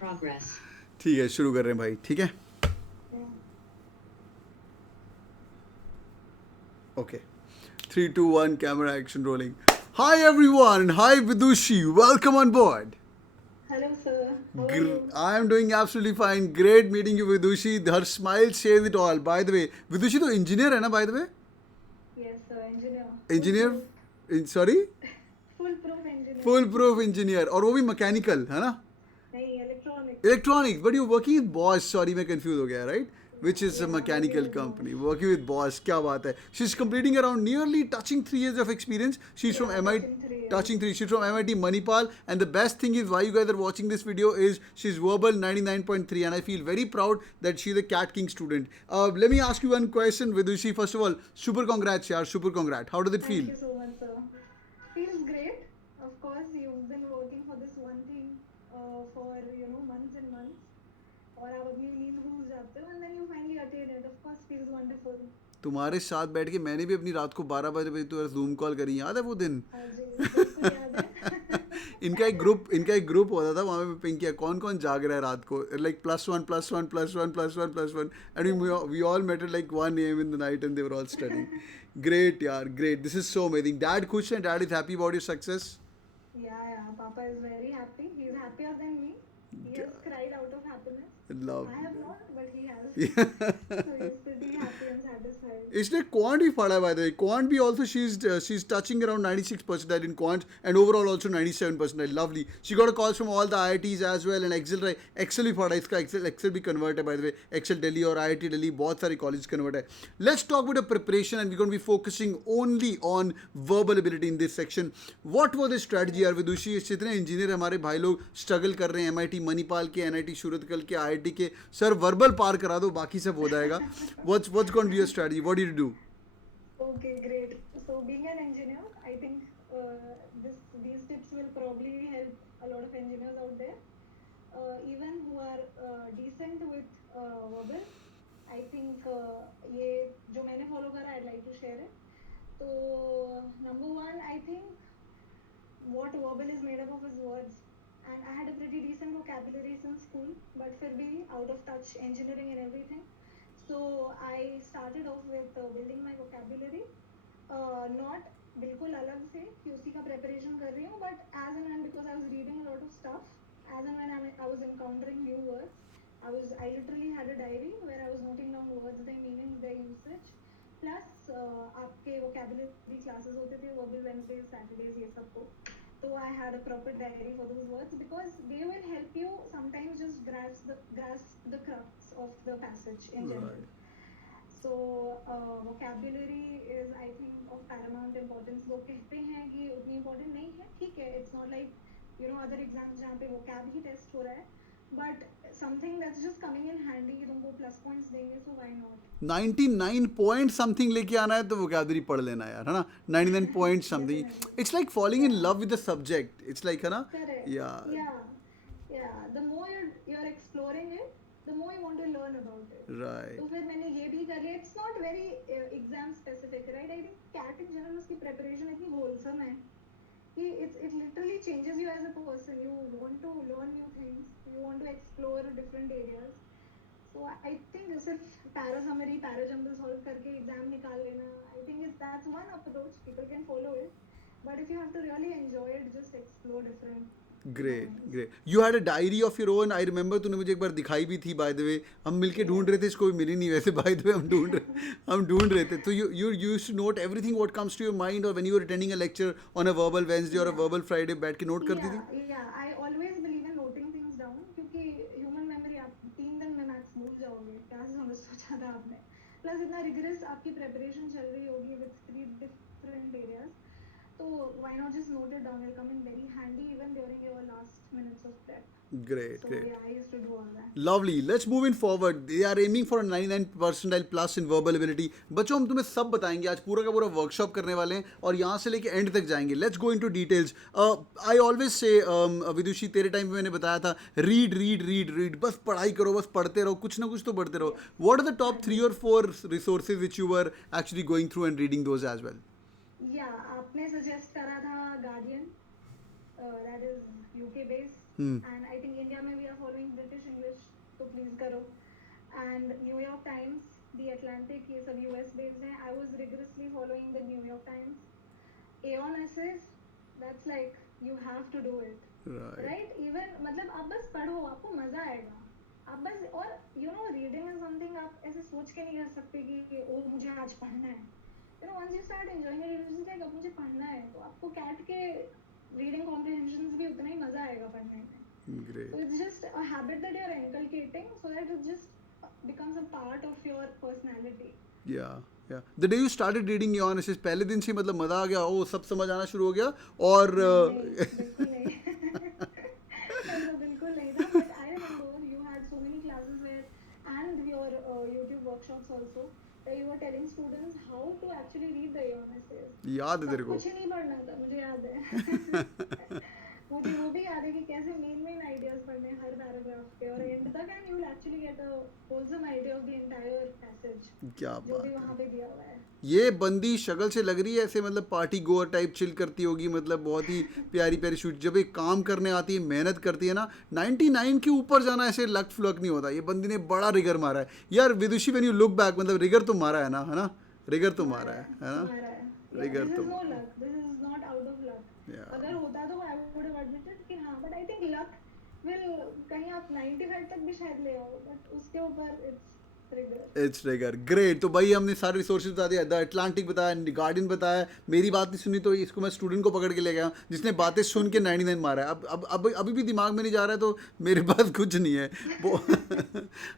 ठीक है, शुरू कर रहे हैं भाई. ठीक है. Okay. 3, 2, 1, camera action rolling. Hi everyone, hi Vidushi, welcome on board. Hello, sir. How are you? I am doing absolutely fine. Great meeting you, Vidushi. Her smile says it all. By the way, Vidushi तो engineer है ना? By the way, Yes, sir. Engineer. engineer. Foolproof. Sorry. Foolproof engineer. Full proof engineer. और वो भी mechanical है ना? नहीं, electronics. Electronics. But you're working with Bosch. Sorry, मैं confused हो गया, right? Which is a Yeah, mechanical working with company. Working with Bosch. क्या बात है? She's completing around nearly touching 3 years of experience. She's from Yeah, MIT. touching 3 years. Touching 3. She's from MIT Manipal. And the best thing is why you guys are watching this video is she's verbal 99.3. And I feel very proud that she's a Cat King student. Let me ask you one question, Vidushi. First of all, super congrats, yaar. Super congrats. How does it feel? Thank you so much, sir. Feels great. Of course, you've been working for this one thing for months and months. और आप अपनी नींद भूल जाते हो and then you finally attain it. Of course, feels wonderful. तुम्हारे साथ बैठ के मैंने भी अपनी रात को 12 बजे तो जूम कॉल करी. याद है वो दिन? हाँ जी, बिल्कुल याद है. इनका एक ग्रुप होता था वहाँ पे. पिंक किया कौन कौन जाग रहा है रात को, like +1 and we all met at like 1 AM in the night and they were all studying. Great यार, great. This is so amazing. Dad खुश है? Dad is happy about your success? Yeah. Papa is very happy. He's happier than me. He has cried out of happiness. Love. I have not, but he has. So he's pretty happy and satisfied. इसने quant भी पढ़ा है by the way. Quant भी also she's touching around 96% in quant and overall also 97%. Lovely. She got a calls from all the IITs as well and Excel भी पढ़ा है इसका. Excel भी convert है by the way. Excel Delhi और IIT Delhi बहुत सारे colleges convert है. Let's talk about the preparation and we're going to be focusing only on verbal ability in this section. What was the strategy यार विदुषी? जितने इंजीनियर हमारे भाई लोग स्ट्रगल कर रहे हैं MIT मणिपाल के, NIT सूरतकल के, IIT के, सर वर्बल पार करा दो, बाकी सब हो जाएगा. What's going to be your strategy? What do you do? Okay, great. So being an engineer, I think these tips will probably help a lot of engineers out there, even who are decent with verbal. I think ये जो मैंने follow करा, I'd like to share it. So number one, I think what verbal is made up of is words. And I had a pretty decent vocabulary since school, but फिर भी out of touch engineering and everything. So I started off with building my vocabulary. Not बिल्कुल अलग से कि उसी का preparation कर रही हूँ, but as and when, because I was reading a lot of stuff, as and when I was encountering new words, I literally had a diary where I was noting down words, their meanings, their usage. Plus आपके vocabulary classes होते थे verbal Wednesdays, Saturdays ये सब को. So I had a proper diary for those words because they will help you sometimes just grasp the crux of the passage in general. Right. So vocabulary is I think of paramount importance. लोग कहते हैं कि उतनी important नहीं है, ठीक है. It's not like other exams जहाँ पे vocab ही test हो रहा है, but something that's just coming in handy तुमको plus points देंगे, so why not? 99 point something लेके आना है तो vocabulary पढ़ लेना यार, है ना? 99 point something. It's like falling in love with the subject. It's like, है ना? Correct. Yeah. The more you're exploring it, the more you want to learn about it. Right. तो फिर मैंने ये भी कर लिया. It's not very exam specific, right? I think CAT in general उसकी preparation इतनी wholesome है कि it literally changes you as a person. You want to learn new things. You want to explore different areas. So I think सिर्फ para summary, para jumble solve करके exam निकाल लेना, I think that's one approach. People can follow it. But if you have to really enjoy it, just explore different. Great. You had a diary of your own. I remember तूने मुझे एक बार दिखाई भी थी. By the way, हम मिलके ढूंढ रहे थे, इसको भी मिली नहीं वैसे. By the way, हम ढूंढ रहे थे. So you used to note everything what comes to your mind, or when you were attending a lecture on a verbal Wednesday or a verbal Friday, बैठ के note करती थी? Yeah. I always believe in noting things down क्योंकि human memory आप 3 दिन में max भूल जाओगे. क्या सोचा था आपने? Plus इतना rigorous आपकी preparation चल रही होगी with 3 different areas. So why not just note it down? It'll come in very handy even during your last minutes of prep. Great. Yeah, I used to do all that. Lovely. Let's move in forward. They are aiming for a 99 percentile plus in verbal ability. बच्चों हम तुम्हें सब बताएंगे आज. पूरा का पूरा वर्कशॉप करने वाले हैं और यहाँ से लेके एंड तक जाएंगे. Let's go into details. I always say विदुषी तेरे टाइम पे मैंने बताया था read. बस पढ़ाई करो, बस पढ़ते रहो, कुछ ना कुछ तो पढ़ते रहो. What are the top 3 or 4 resources which you were actually going through and reading those as well? Yeah, आपने suggest करा था Guardian, that is UK based, Hmm. and I think India में we are following तो प्लीज करो. And New York Times, the Atlantic, ये सब US based हैं. I was rigorously following the New York Times. Aeon essays, that's like you have to do it. Right. Right. Even मतलब आप बस पढ़ो, आपको मजा आएगा. आप बस, और you know reading is something आप ऐसे सोच के नहीं कर सकते कि ओ मुझे आज पढ़ना है. You know once you start enjoying it, it's like अब मुझे पढ़ना है, तो आपको कैट के रीडिंग कॉम्प्रिहेंशंस भी उतना ही मजा आएगा पढ़ने में. Great. So it's just a habit that you're inculcating so that it just becomes a part of your personality. Yeah, yeah. The day you started reading Eon Essays, पहले दिन से मतलब मजा आ गया, ओ सब समझ आना शुरू हो गया, और नहीं, बिल्कुल नहीं. ऐसा बिल्कुल नहीं था. But I remember you had so many classes where, and your YouTube workshops also, where you were telling students how to actually read the Eon essays. याद है तेरे को? कुछ नहीं पढ़ना था, मुझे याद है. मुझे वो भी याद है कि कैसे मेन आइडियाज पढ़ने हैं हर पैराग्राफ पे, और एंड तक and you will actually get a wholesome idea of the entire passage. क्या जो बात भी है. वहाँ पे दिया हुआ है. ये बंदी शक्ल से लग रही है ऐसे मतलब पार्टी गोअर टाइप चिल करती होगी, मतलब बहुत ही प्यारी प्यारी शूट. जब एक काम करने आती है, मेहनत करती है ना, 99 के ऊपर जाना ऐसे लक फ्लक नहीं होता. ये बंदी ने बड़ा रिगर मारा है यार. विदुषी, व्हेन यू लुक बैक, मतलब रिगर तो मारा है ना, रिगर तो मारा है ना. रिगर तो no luck, this is not out of luck. अगर होता तो आई वुड हैव एडमिटेड कि हाँ, but I think luck will, कहीं आप 95 तक भी शायद ले आओ, बट उसके ऊपर इट्स रिगर. ग्रेट. तो भाई हमने सारे रिसोर्सेज बता दिया, द अटलांटिक बताया, गार्डियन बताया. मेरी बात नहीं सुनी तो इसको मैं स्टूडेंट को पकड़ के ले गया जिसने बातें सुन के 99 मारा है. अब अभी भी दिमाग में नहीं जा रहा है, तो मेरे पास कुछ नहीं है.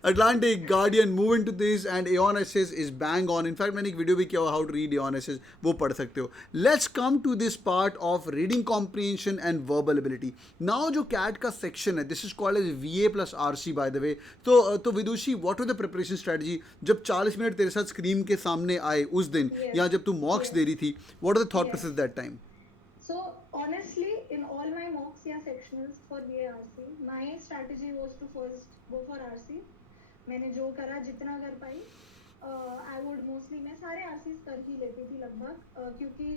Atlantic, Guardian, move in to this, and Aeon essays is bang on. In fact मैंने एक वीडियो भी किया हुआ, how to read Aeon essays, वो पढ़ सकते हो. Let's come to this part of reading comprehension and verbal ability. Now जो कैट का सेक्शन है, this is called as VA+RC by the way. तो Vidushi, what was the preparation strategy जब 40 मिनट तेरे साथ स्क्रीन के सामने आए उस दिन, या जब तू मॉक्स दे रही थी? What was the thought process that time? So honestly, in all my mocks या sectionals for VA/RC, my strategy was to first go for RC. मैंने जो करा, जितना कर पाई, I would mostly, मैं सारे RCs कर ही लेती थी लगभग, क्योंकि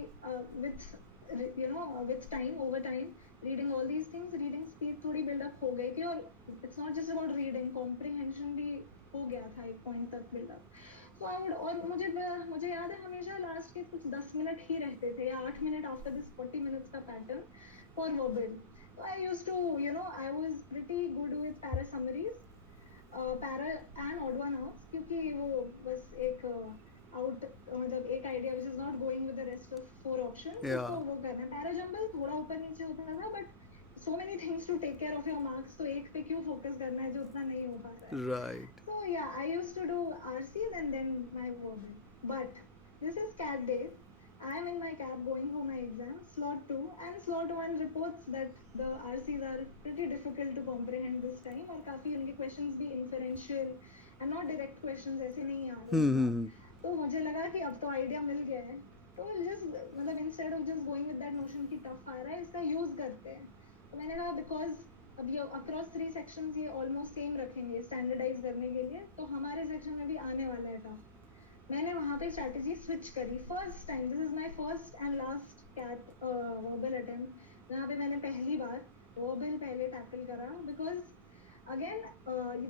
with time, over time, reading all these things, reading speed थोड़ी build up हो गई थी, और it's not just about reading, comprehension भी हो गया था एक point तक build up. So I would, और मुझे याद है हमेशा लास्ट के कुछ 10 मिनट ही रहते थे, या 8 मिनट आफ्टर दिस 40 मिनट्स का pattern for verbal. So I used to, I was pretty good with para summaries, para and odd one outs, क्योंकि वो बस एक मतलब एक idea which is not going with the rest of 4 options. Yeah. तो वो करना. para jumble थोड़ा ऊपर नीचे होता था, but so many things to take care of your marks, तो एक पे क्यों फोकस करना है जो उतना नहीं हो पा रहा है. Right. So yeah, I used to do RCs and then my verbal. But this is CAT days. I am in my cab going for my exam, slot 2, and slot 1 reports that the RCs are pretty difficult to comprehend this time, और काफी उनके questions भी inferential and not direct questions ऐसे नहीं आ रहे हैं. तो मुझे लगा कि अब तो आइडिया मिल गया है, तो just मतलब instead of just going with that notion कि टफ आ रहा है, इसका यूज करते हैं. तो मैंने कहा बिकॉज अब ये अक्रॉस 3 सेक्शंस ये ऑलमोस्ट सेम रखेंगे स्टैंडर्डाइज करने के लिए, तो हमारे सेक्शन में भी आने वाला है टफ. मैंने वहाँ पे स्ट्रैटेजी स्विच करी first time. This is my first and last CAT verbal attempt, जहाँ पे मैंने पहली बार वर्बल पहले टैकल करा. Because again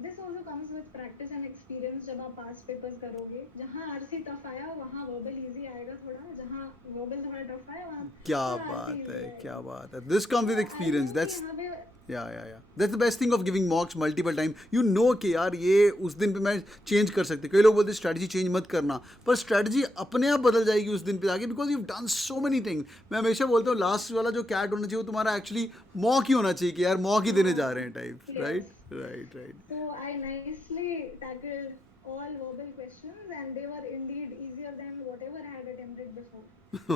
this also comes with practice and experience. जब आप पास पेपर्स करोगे, जहाँ RC टफ आया वहाँ वर्बल इजी आएगा थोड़ा, जहाँ वर्बल थोड़ा टफ आया वहाँ क्या बात है. This comes with experience. That's That's the best thing of giving mocks multiple time. You know कि यार ये उस दिन पे मैं चेंज कर सकते. कई लोग बोलते हैं स्ट्रैटेजी चेंज मत करना, पर स्ट्रैटेजी अपने आप बदल जाएगी उस दिन पे आगे, because you done so many things. मैं हमेशा बोलता हूँ लास्ट वाला जो कैट होना चाहिए वो तुम्हारा एक्चुअली मॉक ही होना चाहिए कि यार मॉक ही देने जा रहे हैं type. Right. So I nicely tackled all verbal questions and they were indeed easier than whatever I had attempted before.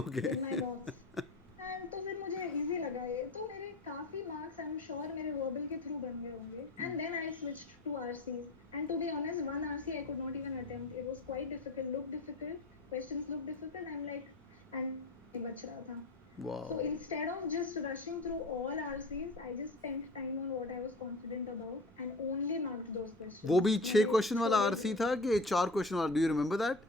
Okay. In my mocks. And तो फिर मुझे इजी लगा ये, तो मेरे काफी मार्क्स आई एम श्योर मेरे वर्बल के थ्रू बन गए होंगे. And then I switched to RCs, and to be honest one RC I could not even attempt. It was quite difficult, look difficult, questions look difficult. I am like, and बच रहा था. Wow. So instead of just rushing through all RCs, I just spent time on what I was confident about and only marked those questions. वो भी 6 क्वेश्चन वाला RC था कि 4 क्वेश्चन वाला? Do you remember that?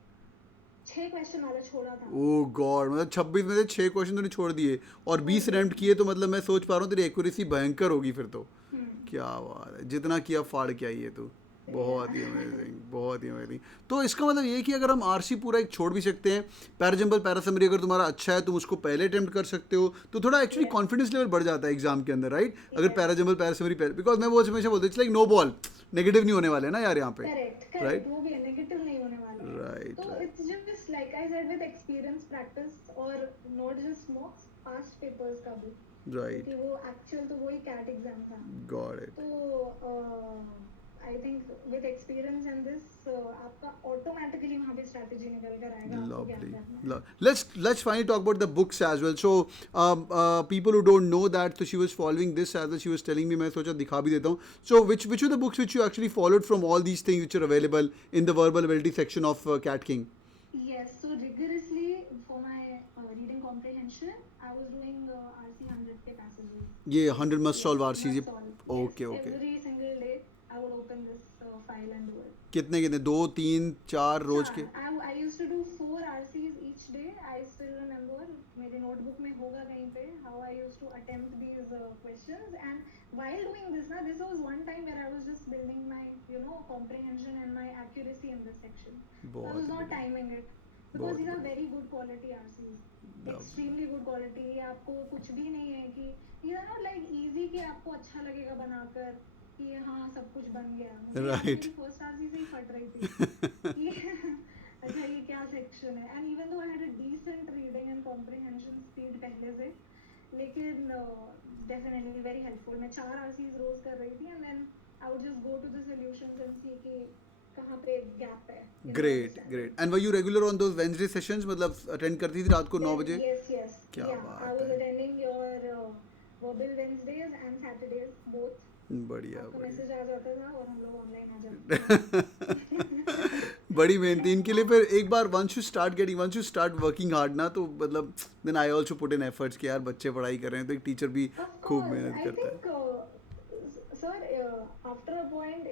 6 क्वेश्चन वाला छोड़ा था. ओह गॉड, मतलब 26 में से 6 क्वेश्चन तूने छोड़ दिए और 20 अटेम्प्ट किए, तो मतलब मैं सोच पा रहा हूँ तेरी एक्यूरेसी भयंकर होगी फिर तो. क्या बात है, जितना किया फाड़ के आई है तू, बहुत ही अमेजिंग, बहुत ही अमेजिंग। तो इसका मतलब ये है कि अगर हम आरसी पूरा एक छोड़ भी सकते हैं, पैराजम्बल पैरासमरी अगर तुम्हारा अच्छा है तुम उसको पहले अटेम्प्ट कर सकते हो, तो थोड़ा एक्चुअली कॉन्फिडेंस लेवल बढ़ जाता है एग्जाम के अंदर, राइट? अगर पैराजम्बल पैरासमरी पहले, बिकॉज मैं वो हमेशा बोलता हूँ it's like no ball, negative नहीं होने वाले ना यार यहाँ पे, करेक्ट राइट? करेक्ट, वो भी नेगेटिव नहीं होने वाला है। राइट तो it's just like I said with experience practice, और not just mocks, past papers का भी, राइट, क्योंकि वो एक्चुअल तो वही कैट एग्जाम था। Got it. तो I think with experience in this आपका ऑटोमेटिकली वहाँ पे स्ट्रैटेजी निकल कर आएगा, आपको क्या Lovely. करना है। Let's finally talk about the books as well. So people who don't know that, so she was following this as well. She was telling me, मैं सोचा दिखा भी देता हूँ. So which are the books which you actually followed from all these things which are available in the verbal ability section of Cat King? Yes, so rigorously for my reading comprehension, I was doing RC 100 के passages. ये 100 must solve RCs. Must solve. Okay, Yes, okay. every single day I would open this file and do it. कितने 2 3 4 रोज के? I used to do 4 RCs each day. I still remember मेरे notebook में होगा कहीं पे how I used to attempt these questions. And while doing this, na, this was one time where I was just building my comprehension and my accuracy in this section. So I was not timing it because these are very good quality RCs. Extremely good quality. आपको कुछ भी नहीं है कि these are not like easy कि आपको अच्छा लगेगा बनाकर कि हाँ सब कुछ बन गया। Right. फर्स्ट आरसी से ही फट रही थी कि अच्छा ये क्या सेक्शन है। And even though I had a decent reading and comprehension speed पहले से, लेकिन डेफिनेटली वेरी हेल्पफुल। मैं 4 आरसीज रोज कर रही थी and then I would just go to the solutions and see कि कहाँ पे गैप है। Great, great. And were you regular on those Wednesday sessions? मतलब अटेंड करती थी रात को 9 बजे? Yes, yes. क्या Yeah, बात I was है। attending your verbal Wednesdays and Saturdays both. बढ़िया आपका बढ़िया। मैसेज आ जाता था और हम लोग ऑनलाइन आ जाते थे। बड़ी मेहनत थी इनके लिए। फिर एक बार once you start working hard ना, तो मतलब then I also put in efforts कि यार बच्चे पढ़ाई कर रहे हैं तो एक टीचर भी खूब मेहनत करता है। I think, sir, after a point,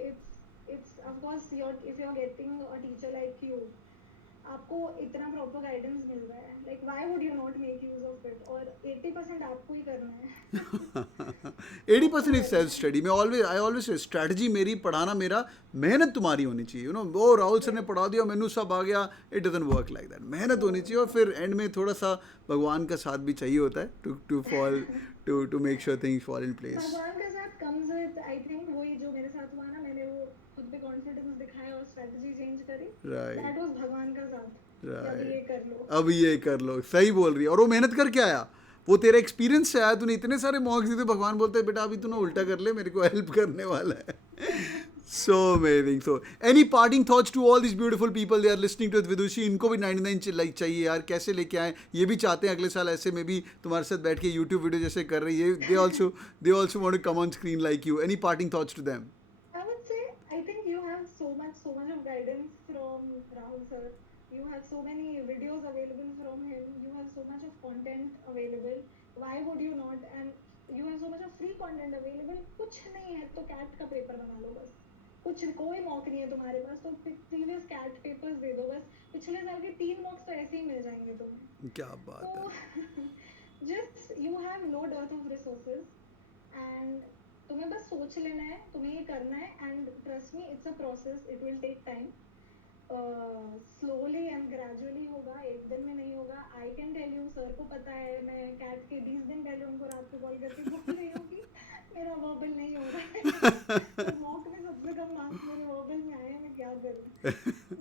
it's of course if you're getting a teacher like you, आपको इतना प्रॉपर गाइडेंस मिल रहा है, like why would you not make use of it, और 80% आपको ही करना है। 80% is self study. I always say strategy मेरी, पढ़ाना मेरा, मेहनत तुम्हारी होनी चाहिए। वो राहुल सर ने पढ़ा दिया, मैनू सब आ गया, it doesn't work like that. मेहनत होनी चाहिए और फिर एंड में थोड़ा सा भगवान का साथ भी चाहिए होता है to make sure things fall in place. भगवान का साथ कम्स विद, आई थिंक वही जो मेरे साथ हुआ ना, मैंने वो खुद पे कॉन्फिडेंस दिखाया और स्ट्रेटजी चेंज करी, राइट दैट वाज भगवान का साथ। अब ये कर लो, अब ये कर लो, सही बोल रही है। और वो मेहनत करके आया, वो तेरे एक्सपीरियंस से आया, तूने इतने सारे मॉक्स दिए, भगवान बोलते हैं बेटा अभी तूने उल्टा कर ले, मेरे को हेल्प करने वाला है। So amazing. So any parting thoughts to all these beautiful people they are listening to विदुषी? इनको भी 99 लाइक चाहिए यार, कैसे लेके आए, ये भी चाहते हैं अगले साल ऐसे में भी तुम्हारे साथ बैठ के YouTube वीडियो जैसे कर रही है। they also want to come on screen like you. Any parting thoughts to them? I would say, I think you have so much of guidance from Rahul sir. You have so many videos available from him. You have so much of content available. Why would you not? And you have so much of free content available. कुछ नहीं है तो कैट का पेपर बना लो बस। कुछ कोई मॉक नहीं है तुम्हारे पास तो प्रीवियस कैट पेपर्स दे दो बस। पिछले साल के 3 मॉक्स तो ऐसे ही मिल जाएंगे तुम्हें। क्या बात है। Just you have no dearth of resources and तुम्हें बस सोच लेना है, तुम्हें ये करना है, and trust me, it's a process, it will take time. Slowly and gradually होगा, एक दिन में नहीं होगा। I can tell you, sir को पता है, मैं कैट के 20 दिन पहले उनको रात को कॉल करके बोल रही हूँ कि मेरा वर्बल नहीं हो रहा है, मॉक में सबसे कम मार्क्स मेरे वर्बल में आए हैं, मैं क्या करूँ।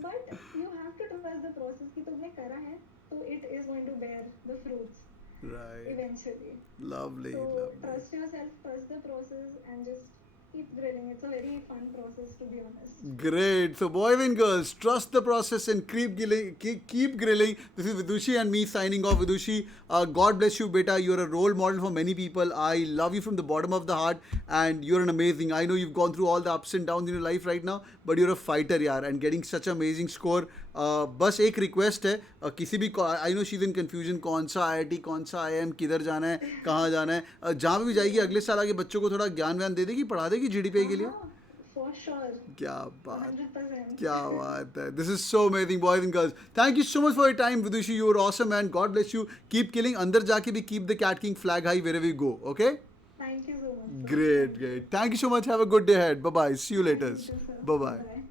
But you have to trust the process कि तुमने करा है तो it is going to bear the fruits. Right. Eventually. Lovely. So Lovely. trust yourself, trust the process, and just keep grilling. It's a very fun process, to be honest. Great. So boys and girls, trust the process and keep grilling. Keep grilling. This is Vidushi and me signing off. Vidushi, God bless you, beta. You're a role model for many people. I love you from the bottom of the heart, and you're an amazing. I know you've gone through all the ups and downs in your life right now, but you're a fighter, yaar, and getting such an amazing score. बस एक रिक्वेस्ट है, किसी भी, I know she is in confusion, कौन सा IIT, कौन सा IIM, किधर जाना है, कहाँ जाना है, जहाँ भी जाएगी अगले साल आगे बच्चों को थोड़ा ज्ञान व्यान दे देगी, पढ़ा देगी GDPI के लिए। For sure. क्या बात, 100%. क्या बात है। This is so amazing boys and girls. Thank you so much for your time Vidushi, you are awesome and God bless you. Keep killing, अंदर जाके भी keep the cat king flag high wherever you go. Okay, Thank Thank you so much. Great. Thank you so much. Have a good day ahead. Bye bye. See you later. Thank you, sir. Bye bye. Bye.